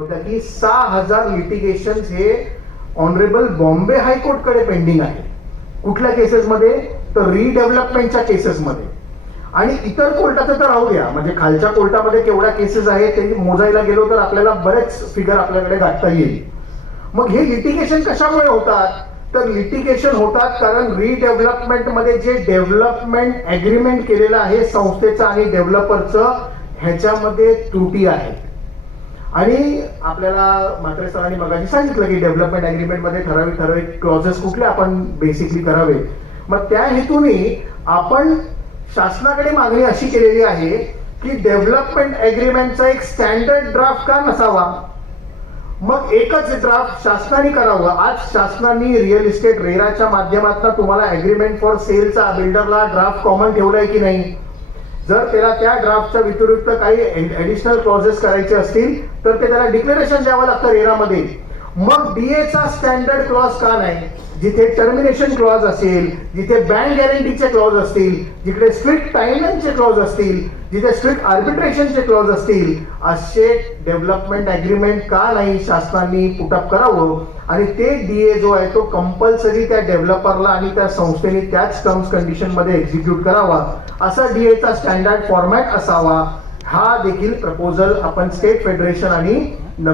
होत्या की 6,000 लिटिगेशन हे ऑनरेबल बॉम्बे हायकोर्टकडे पेंडिंग आहे. कुठल्या केसेसमध्ये? तर रिडेव्हलपमेंटच्या केसेसमध्ये. आणि इतर कोर्टाचं तर राहू द्या, म्हणजे खालच्या कोर्टामध्ये केवढ्या केसेस आहेत ते मोजायला गेलो तर आपल्याला बरेच फिगर आपल्याकडे गाठता येईल. मग हे लिटिगेशन कशामुळे होतात? तर लिटिगेशन होतात कारण रिडेव्हलपमेंट मध्ये जे डेव्हलपमेंट अग्रीमेंट केलेलं आहे संस्थेचं आणि डेव्हलपरचं, ह्याच्यामध्ये त्रुटी आहेत. आणि आपल्याला म्हात्रे सरांनी मगाशी सांगितलं की डेव्हलपमेंट अग्रीमेंट मध्ये ठराविक क्लॉजेस कुठले आपण बेसिकली करावे. मग त्या हेतूने आपण शासनाकडे मागणी अशी केलेली आहे की डेव्हलपमेंट अग्रीमेंटचा एक स्टँडर्ड ड्राफ्ट का नसावा. मग एकच ड्राफ्ट शासनाने करावं. आज शासनाने रिअल इस्टेट रेराच्या माध्यमातून तुम्हाला अग्रीमेंट फॉर सेलचा बिल्डरला ड्राफ्ट कॉमन ठेवलाय की नाही? जर त्याला त्या ड्राफ्टच्या व्यतिरिक्त काही ऍडिशनल क्लॉजेस करायचे असतील तर ते त्याला डिक्लेरेशन द्यावं लागतं रेरामध्ये. मग डीएचा स्टँडर्ड क्लॉज का नाही? जिथे टर्मिनेशन क्लॉज असेल, जिथे बँक गॅरंटीचे क्लॉज असतील, जिकडे स्ट्रिक्ट टाइमलाईनचे क्लॉज असतील, जिथे स्ट्रिक्ट आर्बिट्रेशनचे क्लॉज असतील, असे डेव्हलपमेंट अग्रीमेंट का नाही शासनाने पुटअप करावं. आणि ते डीए जो आहे तो कंपल्सरी त्या डेव्हलपरला आणि त्या संस्थेने त्याच टर्म्स कंडिशन मध्ये एक्झिक्यूट करावा. असा डीएचा स्टँडर्ड फॉर्मॅट असावा. हा देखील प्रपोजल आपण स्टेट फेडरेशन आणि